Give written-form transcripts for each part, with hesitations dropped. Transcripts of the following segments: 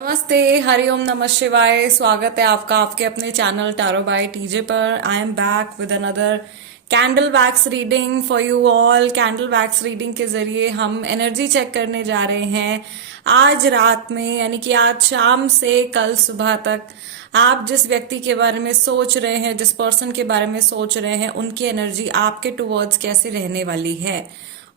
नमस्ते, हरिओम नमः शिवाय। स्वागत है आपका आपके अपने चैनल टैरो बाय टीजे पर। I am back with another candle wax reading for you all. Candle wax reading के जरिए हम एनर्जी चेक करने जा रहे हैं आज रात में, यानी कि आज शाम से कल सुबह तक। आप जिस व्यक्ति के बारे में सोच रहे हैं, जिस पर्सन के बारे में सोच रहे हैं, उनकी एनर्जी आपके टुवर्ड्स कैसी रहने वाली है।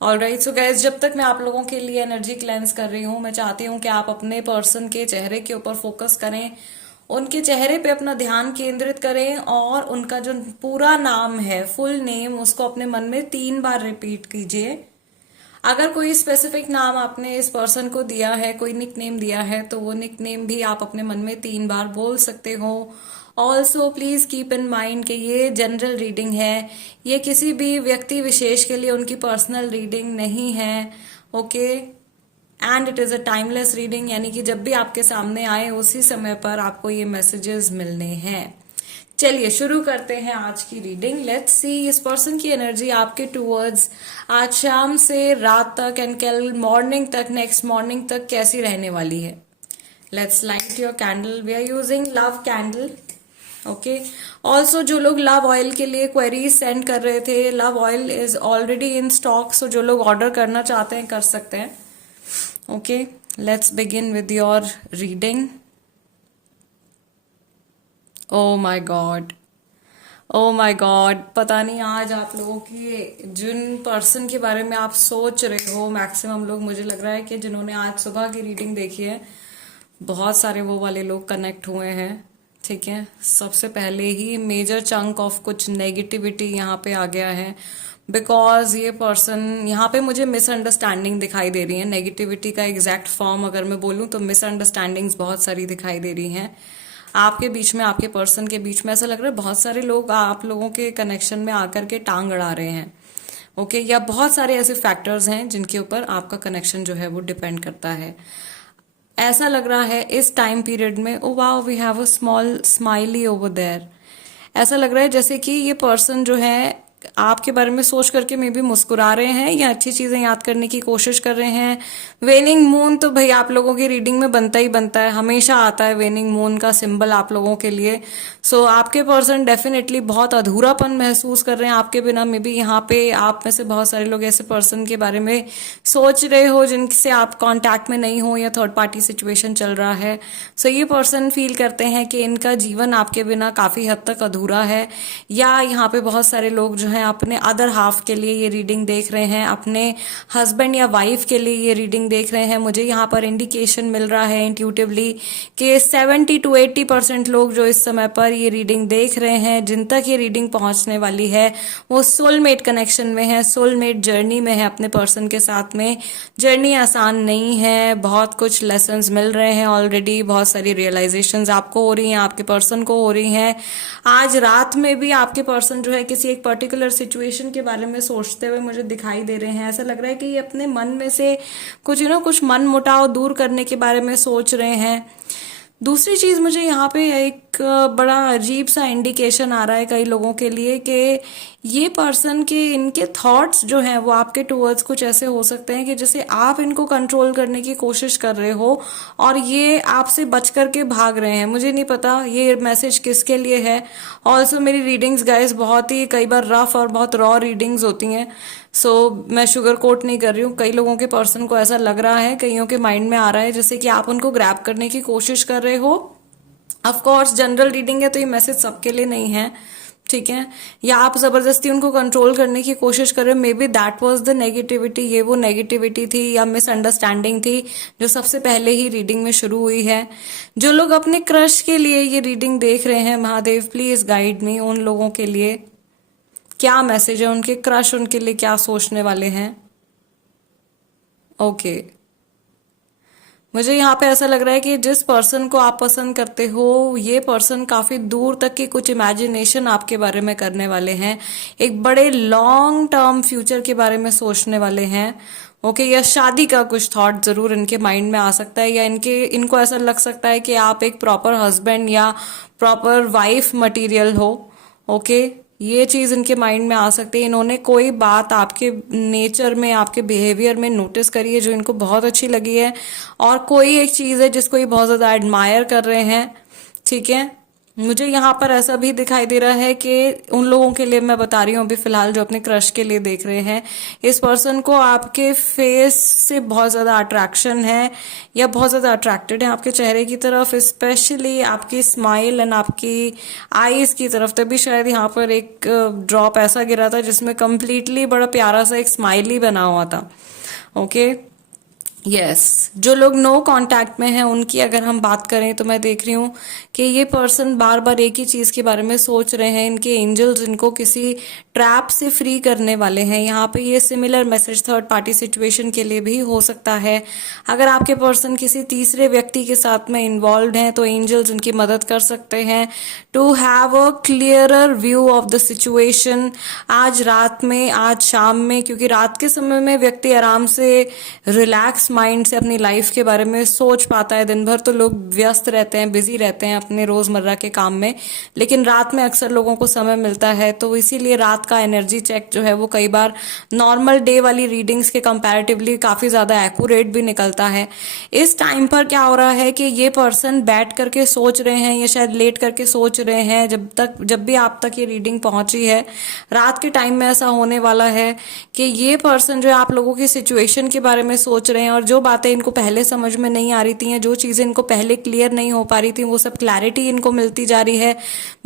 ऑलराइट, सो गाइस, जब तक मैं आप लोगों के लिए एनर्जी क्लेंस कर रही हूँ, मैं चाहती हूँ कि आप अपने पर्सन के चेहरे के ऊपर फोकस करें, उनके चेहरे पे अपना ध्यान केंद्रित करें और उनका जो पूरा नाम है, फुल नेम, उसको अपने मन में 3 बार रिपीट कीजिए। अगर कोई स्पेसिफिक नाम आपने इस पर्सन को दिया है, कोई निक नेम दिया है, तो वो निक नेम भी आप अपने मन में 3 बार बोल सकते हो। Also please keep in mind कि ये जनरल रीडिंग है, ये किसी भी व्यक्ति विशेष के लिए उनकी पर्सनल रीडिंग नहीं है। Okay, and it is a timeless reading, यानी कि जब भी आपके सामने आए उसी समय पर आपको ये मैसेजेस मिलने हैं। चलिए शुरू करते हैं आज की रीडिंग। लेट्स सी इस पर्सन की एनर्जी आपके टूवर्ड्स आज शाम से रात तक एंड कल मॉर्निंग तक, नेक्स्ट मॉर्निंग तक कैसी रहने वाली है। Let's light your candle. We are using love candle. Okay, also जो लोग लव ऑयल के लिए क्वेरीज सेंड कर रहे थे, love oil is already in stock, so जो लोग ऑर्डर करना चाहते हैं कर सकते हैं। Okay, let's begin with your reading. Oh my God, oh my God, पता नहीं आज आप लोगों की जिन पर्सन के बारे में आप सोच रहे हो, मैक्सिमम लोग, मुझे लग रहा है कि जिन्होंने आज सुबह की रीडिंग देखी है, बहुत सारे वो वाले लोग कनेक्ट हुए हैं। ठीक है, सबसे पहले ही मेजर चंक ऑफ कुछ नेगेटिविटी यहाँ पे आ गया है, बिकॉज ये पर्सन, यहाँ पे मुझे मिसअंडरस्टैंडिंग दिखाई दे रही है। नेगेटिविटी का एग्जैक्ट फॉर्म अगर मैं बोलूँ तो मिसअंडरस्टैंडिंग्स बहुत सारी दिखाई दे रही हैं आपके बीच में, आपके पर्सन के बीच में। ऐसा लग रहा है बहुत सारे लोग आप लोगों के कनेक्शन में आकर के टांग अड़ा रहे हैं। ओके, या बहुत सारे ऐसे फैक्टर्स हैं जिनके ऊपर आपका कनेक्शन जो है वो डिपेंड करता है। ऐसा लग रहा है इस टाइम पीरियड में, oh wow, we have a small smiley over there. ऐसा लग रहा है जैसे कि ये पर्सन जो है आपके बारे में सोच करके मे भी मुस्कुरा रहे हैं या अच्छी चीजें याद करने की कोशिश कर रहे हैं। वेनिंग मून तो भाई आप लोगों की रीडिंग में बनता ही बनता है, हमेशा आता है वेनिंग मून का सिंबल आप लोगों के लिए। सो आपके पर्सन डेफिनेटली बहुत अधूरापन महसूस कर रहे हैं आपके बिना। मे बी यहाँ पे आप में से बहुत सारे लोग ऐसे पर्सन के बारे में सोच रहे हो जिनसे आप कांटेक्ट में नहीं हो या थर्ड पार्टी सिचुएशन चल रहा है। सो ये पर्सन फील करते हैं कि इनका जीवन आपके बिना काफी हद तक अधूरा है, या यहाँ पे बहुत सारे लोग जो हैं अपने अदर हाफ के लिए ये रीडिंग देख रहे हैं, अपने हस्बैंड या वाइफ के लिए ये रीडिंग देख रहे हैं। मुझे यहाँ पर इंडिकेशन मिल रहा है इंट्यूटिवली कि 70 to 80% लोग जो इस समय पर ये रीडिंग देख रहे हैं, जिन तक ये रीडिंग पहुंचने वाली है, वो सोलमेट कनेक्शन में है, सोलमेट जर्नी में है अपने पर्सन के साथ में। जर्नी आसान नहीं है, बहुत कुछ लेसन्स मिल रहे हैं ऑलरेडी, बहुत सारी रियलाइजेशंस आपको हो रही हैं, आपके पर्सन को हो रही हैं। आज रात में भी आपके पर्सन जो है किसी एक पर्टिकुलर सिचुएशन के बारे में सोचते हुए मुझे दिखाई दे रहे हैं। ऐसा लग रहा है कि ये अपने मन में से कुछ कुछ मन मुटाव दूर करने के बारे में सोच रहे हैं। दूसरी चीज, मुझे यहाँ पे एक बड़ा अजीब सा इंडिकेशन आ रहा है कई लोगों के लिए कि ये पर्सन के इनके थॉट्स जो हैं वो आपके टुवर्ड्स कुछ ऐसे हो सकते हैं कि जैसे आप इनको कंट्रोल करने की कोशिश कर रहे हो और ये आपसे बच करके भाग रहे हैं। मुझे नहीं पता ये मैसेज किसके लिए है। ऑल्सो मेरी रीडिंग्स गाइस बहुत ही कई बार रफ और बहुत रॉ रीडिंग्स होती हैं, सो मैं शुगर कोट नहीं कर रही हूँ। कई लोगों के पर्सन को ऐसा लग रहा है, कईयों के माइंड में आ रहा है जैसे कि आप उनको ग्रैब करने की कोशिश कर रहे हो। ऑफ कोर्स जनरल रीडिंग है तो ये मैसेज सबके लिए नहीं है, ठीक है, या आप जबरदस्ती उनको कंट्रोल करने की कोशिश कर रहे हो। May be that was the negativity, ये वो नेगेटिविटी थी या मिसअंडरस्टैंडिंग थी जो सबसे पहले ही रीडिंग में शुरू हुई है। जो लोग अपने क्रश के लिए ये रीडिंग देख रहे हैं, महादेव प्लीज गाइड मी, उन लोगों के लिए क्या मैसेज है, उनके क्रश उनके लिए क्या सोचने वाले हैं। ओके, मुझे यहाँ पे ऐसा लग रहा है कि जिस पर्सन को आप पसंद करते हो, ये पर्सन काफी दूर तक की कुछ इमेजिनेशन आपके बारे में करने वाले हैं, एक बड़े लॉन्ग टर्म फ्यूचर के बारे में सोचने वाले हैं। ओके, या शादी का कुछ थॉट जरूर इनके माइंड में आ सकता है, या इनको ऐसा लग सकता है कि आप एक प्रॉपर हस्बैंड या प्रॉपर वाइफ मटेरियल हो। ओके, ये चीज इनके माइंड में आ सकती है। इन्होंने कोई बात आपके नेचर में, आपके बिहेवियर में नोटिस करी है जो इनको बहुत अच्छी लगी है, और कोई एक चीज है जिसको ये बहुत ज्यादा एडमायर कर रहे हैं। ठीक है, मुझे यहाँ पर ऐसा भी दिखाई दे रहा है कि उन लोगों के लिए मैं बता रही हूँ अभी फिलहाल जो अपने क्रश के लिए देख रहे हैं, इस पर्सन को आपके फेस से बहुत ज्यादा अट्रैक्शन है, या बहुत ज्यादा अट्रैक्टेड है आपके चेहरे की तरफ, स्पेशली आपकी स्माइल एंड आपकी आईज की तरफ। तभी शायद यहाँ पर एक ड्रॉप ऐसा गिरा था जिसमें कंप्लीटली बड़ा प्यारा सा एक स्माइल ही बना हुआ था। ओके, यस, जो लोग नो कांटेक्ट में हैं उनकी अगर हम बात करें तो मैं देख रही हूँ कि ये पर्सन बार बार एक ही चीज के बारे में सोच रहे हैं। इनके एंजल्स इनको किसी ट्रैप से फ्री करने वाले हैं। यहाँ पे ये similar message third party situation के लिए भी हो सकता है। अगर आपके पर्सन किसी तीसरे व्यक्ति के साथ में इन्वॉल्व हैं तो एंजल्स उनकी मदद कर सकते हैं to have a clearer view of the situation आज रात में, आज शाम में, क्योंकि रात के समय में व्यक्ति आराम से रिलैक्स माइंड से अपनी लाइफ के बारे में सोच पाता है। दिन भर तो लोग व्यस्त रहते हैं, बिजी रहते हैं अपने रोजमर्रा के काम में, लेकिन रात में अक्सर लोगों को समय मिलता है, तो इसीलिए रात का एनर्जी चेक जो है वो कई बार नॉर्मल डे वाली रीडिंग्स के कंपैरेटिवली काफी ज्यादा एक्यूरेट भी निकलता है। इस टाइम पर क्या हो रहा है कि ये पर्सन बैठ करके सोच रहे हैं या शायद लेट करके सोच रहे हैं, जब भी आप तक ये रीडिंग पहुंची है रात के टाइम में ऐसा होने वाला है कि ये पर्सन जो है आप लोगों की सिचुएशन के बारे में सोच रहे हैं, और जो बातें इनको पहले समझ में नहीं आ रही थी, जो चीजें इनको पहले क्लियर नहीं हो पा रही थी, वो सब क्लैरिटी इनको मिलती जा रही है।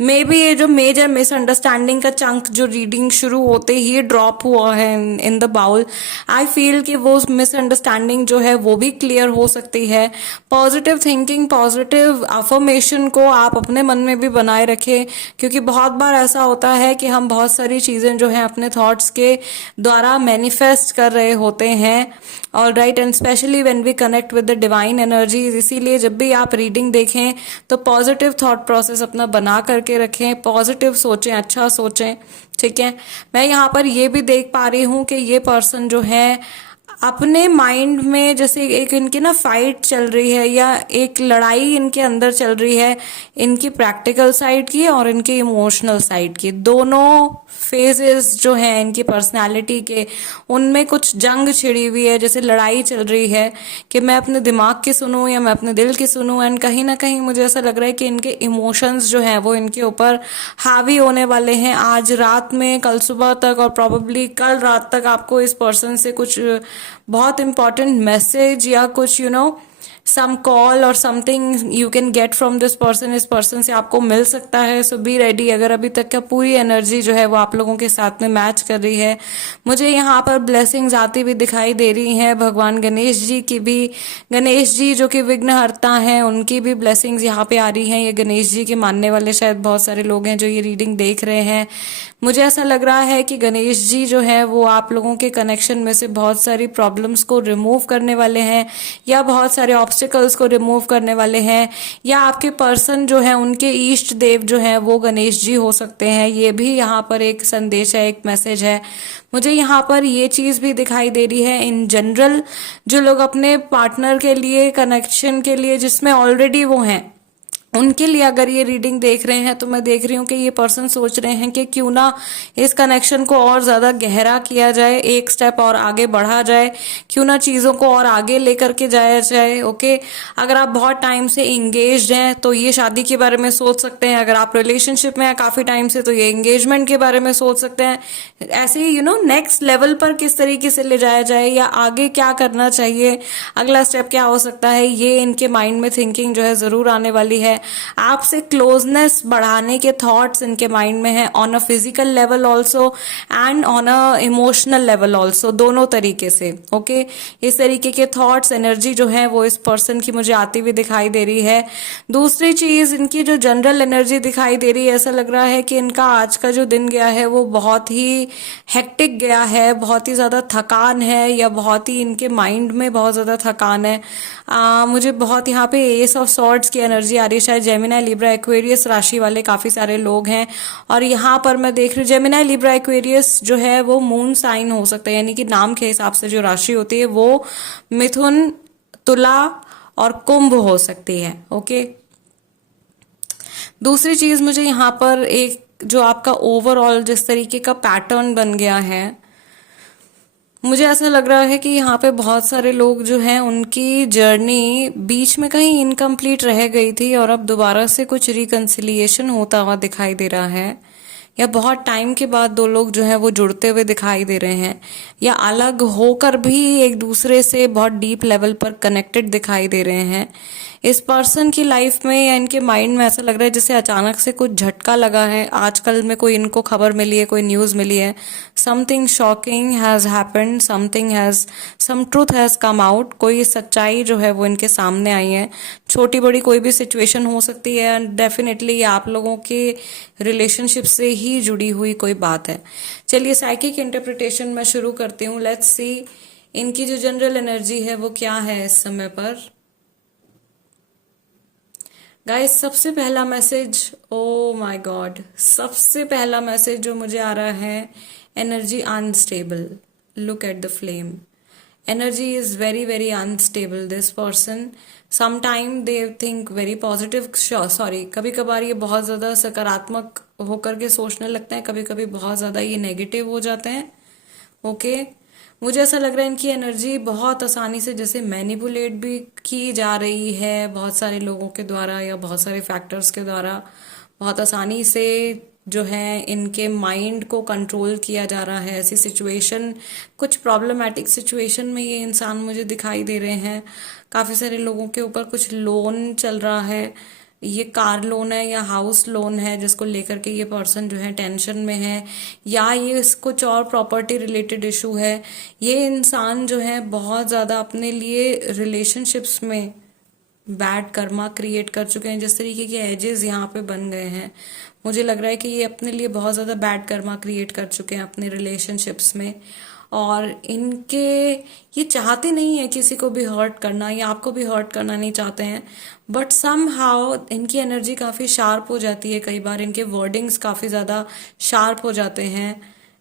मे बी ये जो मेजर मिसअंडरस्टैंडिंग का चंक जो रीडिंग शुरू होते ही ड्रॉप हुआ है in the bowl, I feel कि वो मिसअंडरस्टैंडिंग जो है वो भी क्लियर हो सकती है। पॉजिटिव थिंकिंग, पॉजिटिव अफर्मेशन को आप अपने मन में भी बनाए रखें, क्योंकि बहुत बार ऐसा होता है कि हम बहुत सारी चीजें जो है अपने थॉट्स के द्वारा मैनिफेस्ट कर रहे होते हैं। All right, and specially when we connect with the divine energies. इसीलिए जब भी आप रीडिंग देखें तो पॉजिटिव थॉट प्रोसेस अपना बना करके रखें, पॉजिटिव सोचें, अच्छा सोचें। ठीक है, मैं यहाँ पर ये भी देख पा रही हूँ कि ये पर्सन जो है अपने माइंड में जैसे एक इनकी ना फाइट चल रही है, या एक लड़ाई इनके अंदर चल रही है, इनकी प्रैक्टिकल साइड की और इनकी इमोशनल साइड की। दोनों फेजेस जो हैं इनकी पर्सनालिटी के, उनमें कुछ जंग छिड़ी हुई है, जैसे लड़ाई चल रही है कि मैं अपने दिमाग की सुनूं या मैं अपने दिल की सुनूं। एंड कहीं ना कहीं मुझे ऐसा लग रहा है कि इनके इमोशंस जो हैं वो इनके ऊपर हावी होने वाले हैं आज रात में, कल सुबह तक, और प्रोबेबली कल रात तक आपको इस पर्सन से कुछ बहुत इंपॉर्टेंट मैसेज या कुछ सम कॉल और something you can get from this person, इस पर्सन से आपको मिल सकता है। सो बी रेडी। अगर अभी तक का पूरी एनर्जी जो है वो आप लोगों के साथ में मैच कर रही है, मुझे यहाँ पर ब्लेसिंग्स आती हुई दिखाई दे रही हैं भगवान गणेश जी की भी। गणेश जी जो कि विघ्नहर्ता हैं, उनकी भी ब्लेसिंग्स यहाँ पे आ रही हैं। ये गणेश जी के मानने वाले शायद बहुत सारे लोग हैं जो ये रीडिंग देख रहे हैं। मुझे ऐसा लग रहा है कि गणेश जी जो है वो आप लोगों के कनेक्शन में से बहुत सारी प्रॉब्लम्स को रिमूव करने वाले हैं, या बहुत सारे ऑब्स्टिकल्स को रिमूव करने वाले हैं, या आपके पर्सन जो है उनके इष्ट देव जो है वो गणेश जी हो सकते हैं। ये भी यहाँ पर एक संदेश है, एक मैसेज है। मुझे यहाँ पर ये चीज भी दिखाई दे रही है इन जनरल, जो लोग अपने पार्टनर के लिए, कनेक्शन के लिए जिसमें ऑलरेडी वो हैं, उनके लिए अगर ये रीडिंग देख रहे हैं तो मैं देख रही हूँ कि ये पर्सन सोच रहे हैं कि क्यों ना इस कनेक्शन को और ज्यादा गहरा किया जाए, एक स्टेप और आगे बढ़ा जाए, क्यों ना चीजों को और आगे लेकर के जाया जाए। ओके, अगर आप बहुत टाइम से इंगेज्ड हैं तो ये शादी के बारे में सोच सकते हैं। अगर आप रिलेशनशिप में हैं काफी टाइम से तो ये एंगेजमेंट के बारे में सोच सकते हैं। ऐसे ही नेक्स्ट लेवल पर किस तरीके से ले जाया जाए, या आगे क्या करना चाहिए, अगला स्टेप क्या हो सकता है, ये इनके माइंड में थिंकिंग जो है जरूर आने वाली है। आपसे क्लोजनेस बढ़ाने के थॉट्स इनके माइंड में है, on a physical level also and on a emotional level also, दोनों तरीके से। ओके, इस तरीके के थॉट्स, एनर्जी जो है वो इस पर्सन की मुझे आती हुई दिखाई दे रही है। दूसरी चीज, इनकी जो जनरल एनर्जी दिखाई दे रही है, ऐसा लग रहा है कि इनका आज का जो दिन गया है वो बहुत ही हेक्टिक गया है, बहुत ही ज्यादा थकान है, या बहुत ही इनके माइंड में बहुत ज्यादा थकान है। मुझे बहुत यहाँ पे एस ऑफ सॉर्ड्स की एनर्जी आ रही है। शायद जेमिनी, लिब्रा, एक्वेरियस राशि वाले काफी सारे लोग हैं, और यहाँ पर मैं देख रही हूँ जेमिनी, लिब्रा, एक्वेरियस जो है वो मून साइन हो सकता है, यानी कि नाम के हिसाब से जो राशि होती है वो मिथुन, तुला और कुंभ हो सकती है। ओके, दूसरी चीज मुझे यहाँ पर एक जो आपका ओवरऑल जिस तरीके का पैटर्न बन गया है, मुझे ऐसा लग रहा है कि यहाँ पे बहुत सारे लोग जो हैं उनकी जर्नी बीच में कहीं इनकम्प्लीट रह गई थी और अब दोबारा से कुछ रिकन्सिलिएशन होता हुआ दिखाई दे रहा है, या बहुत टाइम के बाद दो लोग जो हैं वो जुड़ते हुए दिखाई दे रहे हैं, या अलग होकर भी एक दूसरे से बहुत डीप लेवल पर कनेक्टेड दिखाई दे रहे हैं। इस पर्सन की लाइफ में या इनके माइंड में ऐसा लग रहा है जैसे अचानक से कुछ झटका लगा है, आजकल में कोई इनको खबर मिली है, कोई न्यूज मिली है, something shocking has happened, some truth has come out, कोई सच्चाई जो है वो इनके सामने आई है। छोटी बड़ी कोई भी सिचुएशन हो सकती है एंड डेफिनेटली ये आप लोगों के रिलेशनशिप से ही जुड़ी हुई कोई बात है। चलिए साइकिक इंटरप्रिटेशन मैं शुरू करती हूँ। लेट्स सी इनकी जो जनरल एनर्जी है वो क्या है इस समय पर। गाइस सबसे पहला मैसेज, ओ माय गॉड, सबसे पहला मैसेज जो मुझे आ रहा है, energy unstable. Look at the flame, energy is very very unstable. This person sometime they think very positive, sorry कभी कभार ये बहुत ज्यादा सकारात्मक होकर के सोचने लगते हैं, कभी कभी बहुत ज्यादा ये नेगेटिव हो जाते हैं। ओके मुझे ऐसा लग रहा है इनकी एनर्जी बहुत आसानी से जैसे मैनिपुलेट भी की जा रही है बहुत सारे लोगों के द्वारा या बहुत सारे फैक्टर्स के द्वारा। बहुत आसानी से जो है इनके माइंड को कंट्रोल किया जा रहा है। ऐसी सिचुएशन, कुछ प्रॉब्लमेटिक सिचुएशन में ये इंसान मुझे दिखाई दे रहे हैं। काफी सारे लोगों के ऊपर कुछ लोन चल रहा है, ये कार लोन है या हाउस लोन है जिसको लेकर के ये पर्सन जो है टेंशन में है, या ये कुछ और प्रॉपर्टी रिलेटेड इशू है। ये इंसान जो है बहुत ज्यादा अपने लिए रिलेशनशिप्स में बैड कर्मा क्रिएट कर चुके हैं। जिस तरीके के एजेस यहाँ पे बन गए हैं, मुझे लग रहा है कि ये अपने लिए बहुत ज्यादा बैड कर्मा क्रिएट कर चुके हैं अपने रिलेशनशिप्स में। और इनके ये चाहते नहीं है किसी को भी हर्ट करना या आपको भी हर्ट करना नहीं चाहते हैं, बट सम हाउ इनकी एनर्जी काफी शार्प हो जाती है। कई बार इनके वर्डिंग्स काफी ज्यादा शार्प हो जाते हैं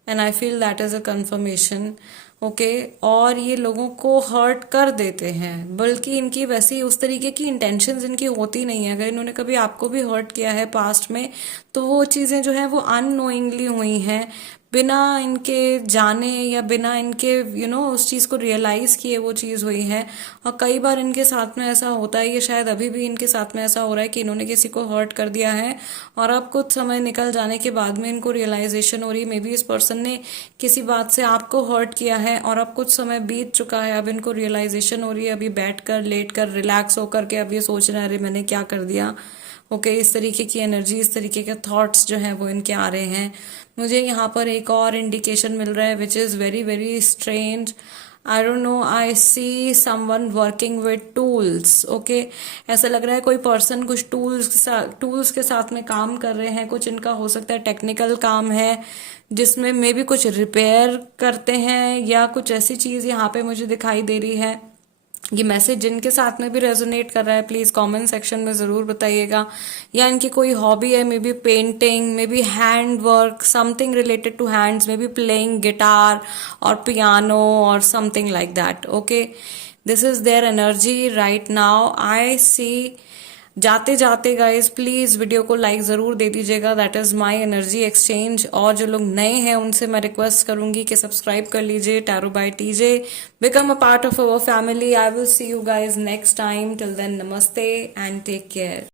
and I feel that is a confirmation. Okay और ये लोगों को हर्ट कर देते हैं, बल्कि इनकी वैसी उस तरीके की इंटेंशंस इनकी होती नहीं है। अगर इन्होंने कभी आपको भी हर्ट किया है पास्ट में, तो वो चीजें जो है वो अननोइंगली हुई हैं, बिना इनके जाने या बिना इनके उस चीज को रियलाइज किए वो चीज हुई है। और कई बार इनके साथ में ऐसा होता है, ये शायद अभी भी इनके साथ में ऐसा हो रहा है कि इन्होंने किसी को हर्ट कर दिया है और अब कुछ समय निकल जाने के बाद में इनको रियलाइजेशन हो रही है, मे बी इस पर्सन ने किसी बात से आपको हर्ट किया है और अब कुछ समय बीत चुका है, अब इनको रियलाइजेशन हो रही है। अभी बैठ कर लेट कर रिलैक्स होकर के अब ये सोच रहे हैं अरे मैंने क्या कर दिया। ओके इस तरीके की एनर्जी, इस तरीके के थॉट्स जो हैं वो इनके आ रहे हैं। मुझे यहाँ पर एक और इंडिकेशन मिल रहा है which is very very strange. I don't know, I see someone working with tools. Okay ऐसा लग रहा है कोई पर्सन कुछ टूल्स के साथ में काम कर रहे हैं। कुछ इनका हो सकता है टेक्निकल काम है जिसमें मे बी कुछ रिपेयर करते हैं, या कुछ ऐसी चीज यहाँ पे मुझे दिखाई दे रही है। ये मैसेज जिनके साथ में भी रेजोनेट कर रहा है प्लीज कमेंट सेक्शन में जरूर बताइएगा। या इनकी कोई हॉबी है, maybe painting, maybe hand work, something related to hands, maybe playing guitar और पियानो और something like that. Okay this is there energy right now. I see जाते जाते गाइज प्लीज वीडियो को like जरूर दे दीजिएगा, that is my energy exchange. और जो लोग नए हैं उनसे मैं रिक्वेस्ट करूंगी कि सब्सक्राइब कर लीजिए tarot by TJ, become a part of our family. I will see you guys next time, till then नमस्ते एंड टेक केयर।